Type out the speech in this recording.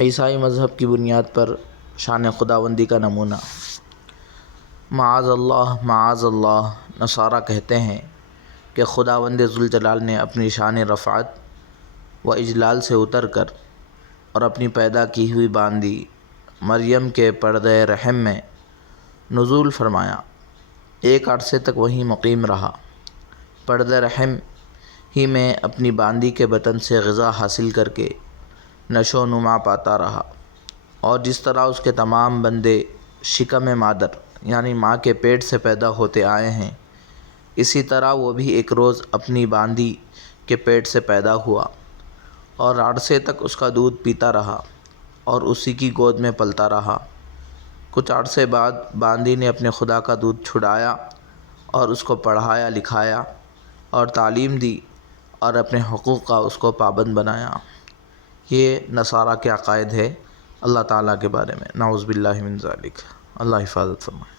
عیسائی مذہب کی بنیاد پر شان خداوندی کا نمونہ۔ معاذ اللہ نصارہ کہتے ہیں کہ خداوند ذوالجلال نے اپنی شان رفعت و اجلال سے اتر کر اور اپنی پیدا کی ہوئی باندی مریم کے پردہ رحم میں نزول فرمایا، ایک عرصے تک وہیں مقیم رہا، پردہ رحم ہی میں اپنی باندی کے بطن سے غذا حاصل کر کے نشو و نما پاتا رہا، اور جس طرح اس کے تمام بندے شکم مادر یعنی ماں کے پیٹ سے پیدا ہوتے آئے ہیں، اسی طرح وہ بھی ایک روز اپنی باندی کے پیٹ سے پیدا ہوا اور عرصے تک اس کا دودھ پیتا رہا اور اسی کی گود میں پلتا رہا۔ کچھ عرصے بعد باندی نے اپنے خدا کا دودھ چھڑایا اور اس کو پڑھایا لکھایا اور تعلیم دی اور اپنے حقوق کا اس کو پابند بنایا۔ یہ نصارہ کے عقائد ہے اللہ تعالیٰ کے بارے میں، نعوذ باللہ من ذالک۔ اللہ حفاظت فرمائے۔